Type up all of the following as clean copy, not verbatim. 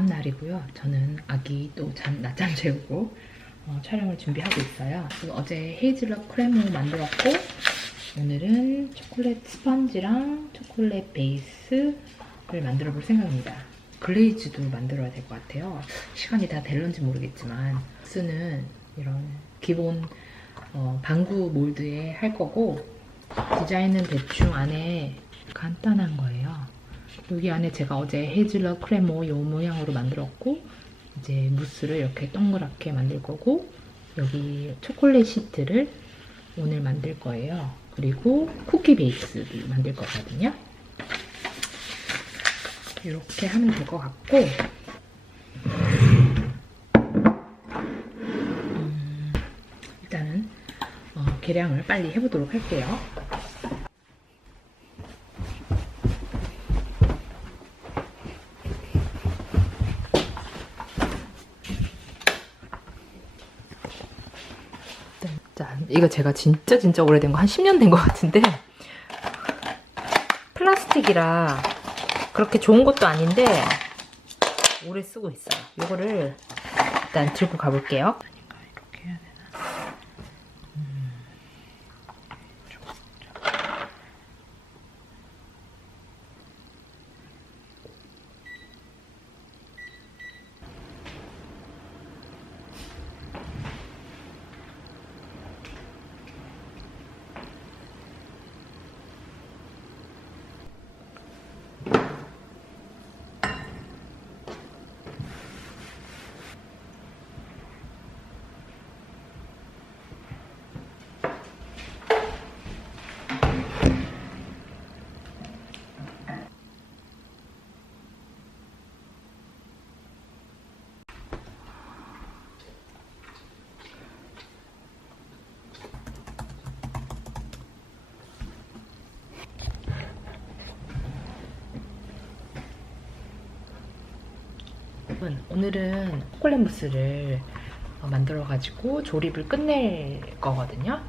다음 날이고요. 저는 아기 또 낮잠 재우고 촬영을 준비하고 있어요. 그리고 어제 헤이즐넛 크레모 만들었고 오늘은 초콜릿 스펀지랑 초콜릿 베이스를 만들어 볼 생각입니다. 글레이즈도 만들어야 될 것 같아요. 시간이 다 될런지 모르겠지만 쓰는 이런 기본 방구 몰드에 할 거고 디자인은 대충 안에 간단한 거예요. 여기 안에 제가 어제 헤이즐넛 크레모 이 모양으로 만들었고 이제 무스를 이렇게 동그랗게 만들 거고 여기 초콜릿 시트를 오늘 만들 거예요. 그리고 쿠키 베이스를 만들 거거든요. 이렇게 하면 될 것 같고 일단은 계량을 빨리 해보도록 할게요. 짠, 이거 제가 진짜 오래된 거 한 10년 된 것 같은데 플라스틱이라 그렇게 좋은 것도 아닌데 오래 쓰고 있어요. 이거를 일단 들고 가볼게요. 이렇게 해야 되나? 오늘은 초콜릿 무스를 만들어가지고 조립을 끝낼 거거든요.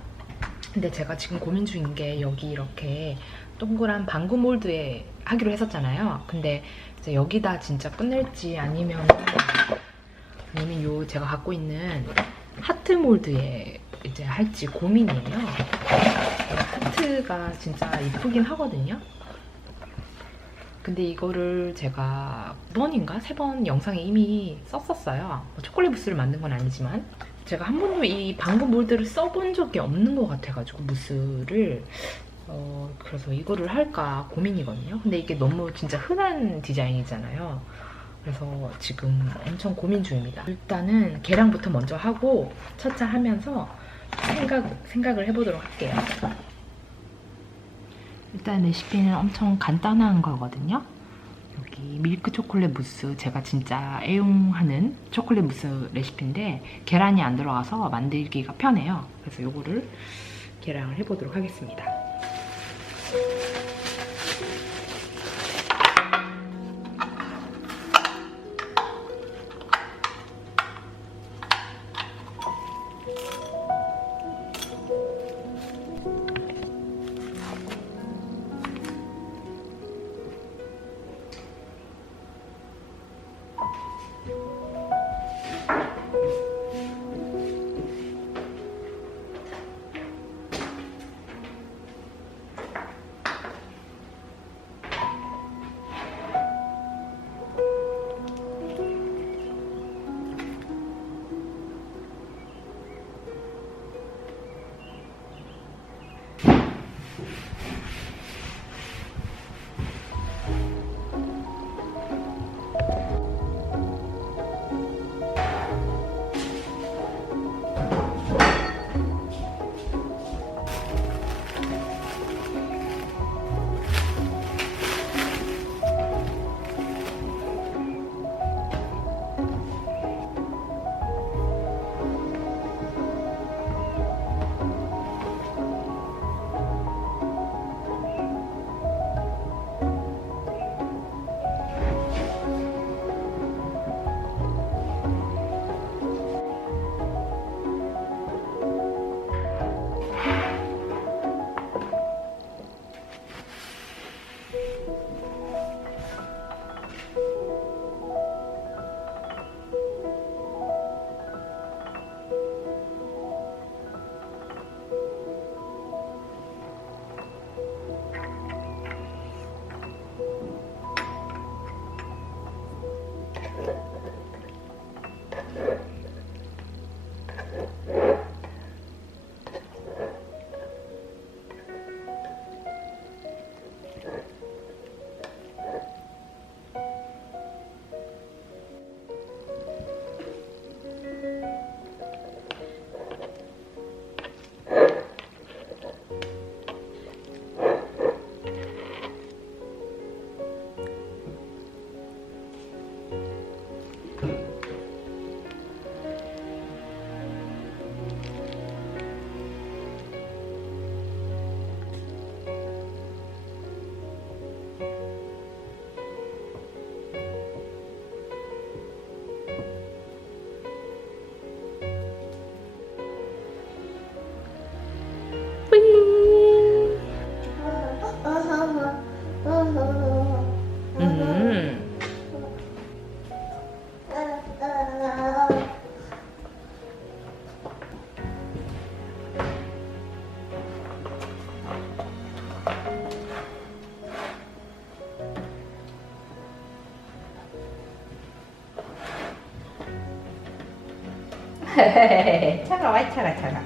근데 제가 지금 고민 중인 게 여기 이렇게 동그란 방구 몰드에 하기로 했었잖아요. 근데 이제 여기다 진짜 끝낼지 아니면 요 제가 갖고 있는 하트 몰드에 이제 할지 고민이에요. 하트가 진짜 이쁘긴 하거든요. 근데 이거를 제가 2번인가 3번 영상에 이미 썼었어요. 초콜릿 무스를 만든 건 아니지만 제가 한 번도 이 방구 몰드를 써본 적이 없는 것 같아가지고 무스를 그래서 이거를 할까 고민이거든요. 근데 이게 너무 진짜 흔한 디자인이잖아요. 그래서 지금 엄청 고민 중입니다. 일단은 계량부터 먼저 하고 차차 하면서 생각을 해보도록 할게요. 일단 레시피는 엄청 간단한 거거든요. 여기 밀크 초콜릿 무스, 제가 진짜 애용하는 초콜릿 무스 레시피인데 계란이 안 들어가서 만들기가 편해요. 그래서 요거를 계량을 해보도록 하겠습니다. 차가워, 차가.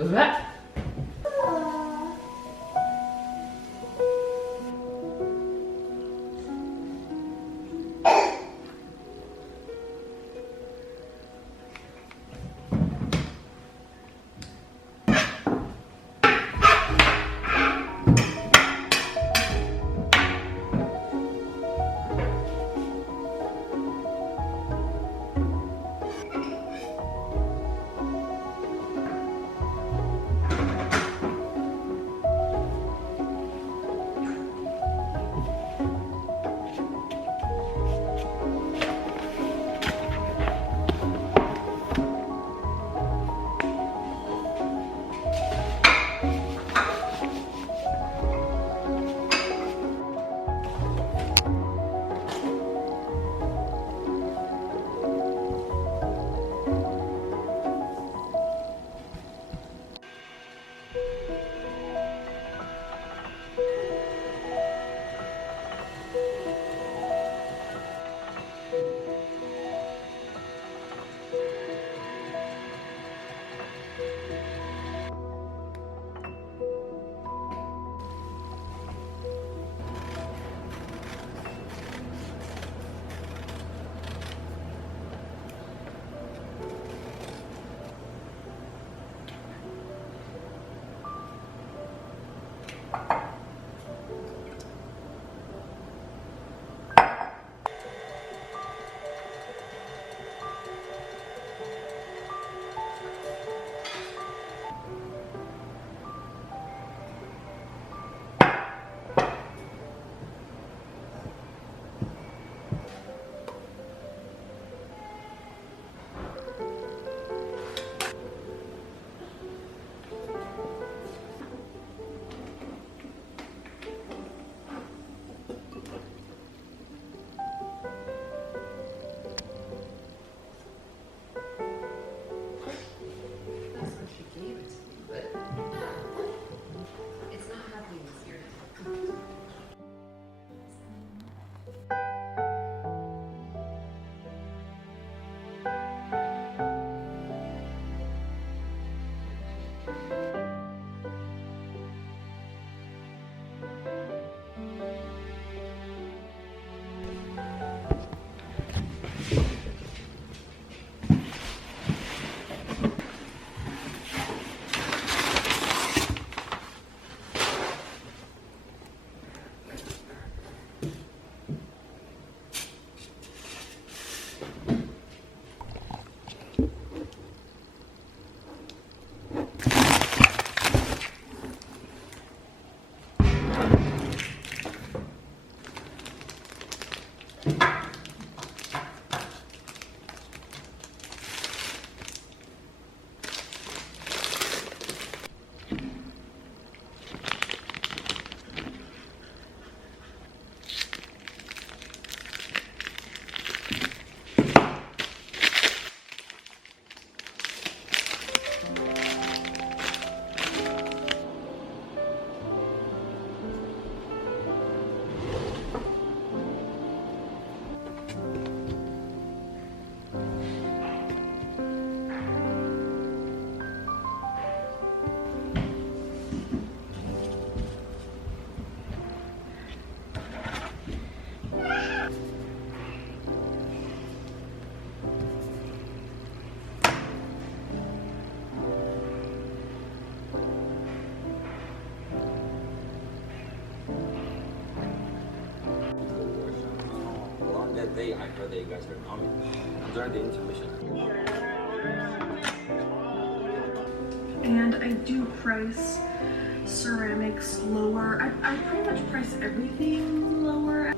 으악! that day, I heard that you guys are coming. During the intermission. And I do price ceramics lower. I pretty much price everything lower.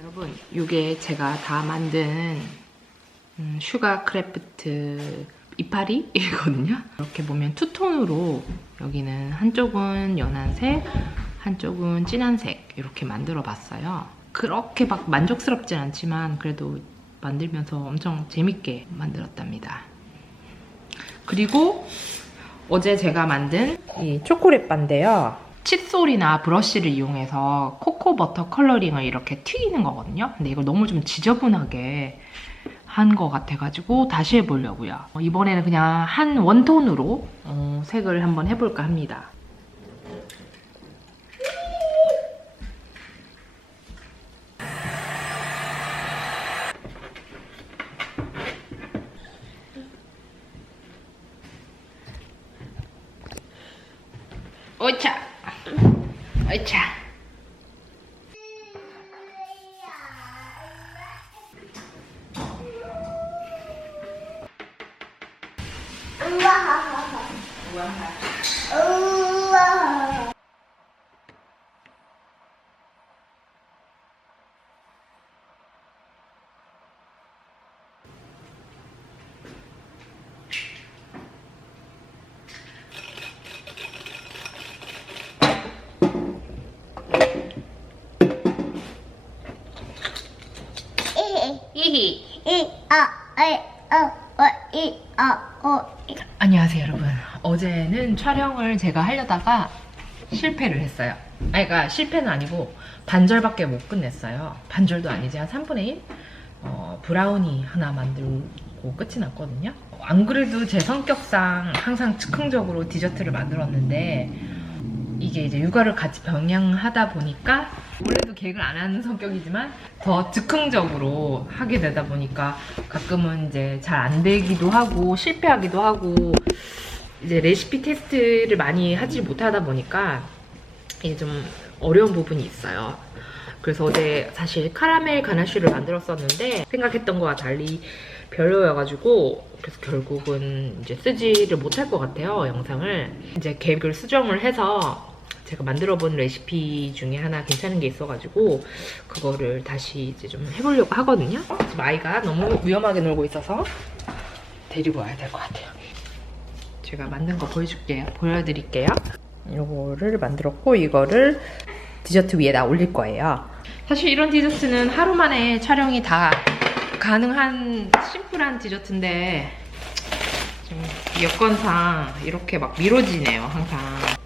여러분, 이게 제가 다 만든 슈가 크래프트 이파리이거든요. 이렇게 보면 투톤으로 여기는 한쪽은 연한색, 한쪽은 진한색 이렇게 만들어 봤어요. 그렇게 막 만족스럽진 않지만 그래도 만들면서 엄청 재밌게 만들었답니다. 그리고 어제 제가 만든 이 초콜릿 바인데요. 칫솔이나 브러쉬를 이용해서 코코버터 컬러링을 이렇게 튀기는 거거든요. 근데 이걸 너무 좀 지저분하게 한 것 같아가지고 다시 해보려고요. 이번에는 그냥 한 원톤으로 색을 한번 해볼까 합니다. 오차! 오차! 이번에는 촬영을 제가 하려다가 실패를 했어요. 아니, 그러니까 실패는 아니고 반절밖에 못 끝냈어요. 반절도 아니지, 한 3분의 1? 브라우니 하나 만들고 끝이 났거든요. 안 그래도 제 성격상 항상 즉흥적으로 디저트를 만들었는데 이게 이제 육아를 같이 병행하다 보니까 원래도 계획을 안 하는 성격이지만 더 즉흥적으로 하게 되다 보니까 가끔은 이제 잘 안 되기도 하고 실패하기도 하고 이제 레시피 테스트를 많이 하지 못하다 보니까 이게 좀 어려운 부분이 있어요. 그래서 어제 사실 카라멜 가나쉬를 만들었었는데 생각했던 거와 달리 별로여가지고 그래서 결국은 이제 쓰지를 못할 것 같아요, 영상을. 이제 계획을 수정을 해서 제가 만들어본 레시피 중에 하나 괜찮은 게 있어가지고 그거를 다시 이제 좀 해보려고 하거든요. 지금 아이가 너무 위험하게 놀고 있어서 데리고 와야 될 것 같아요. 제가 만든 거 보여드릴게요. 이거를 만들었고 이거를 디저트 위에다 올릴 거예요. 사실 이런 디저트는 하루 만에 촬영이 다 가능한 심플한 디저트인데 좀 여건상 이렇게 막 미뤄지네요, 항상.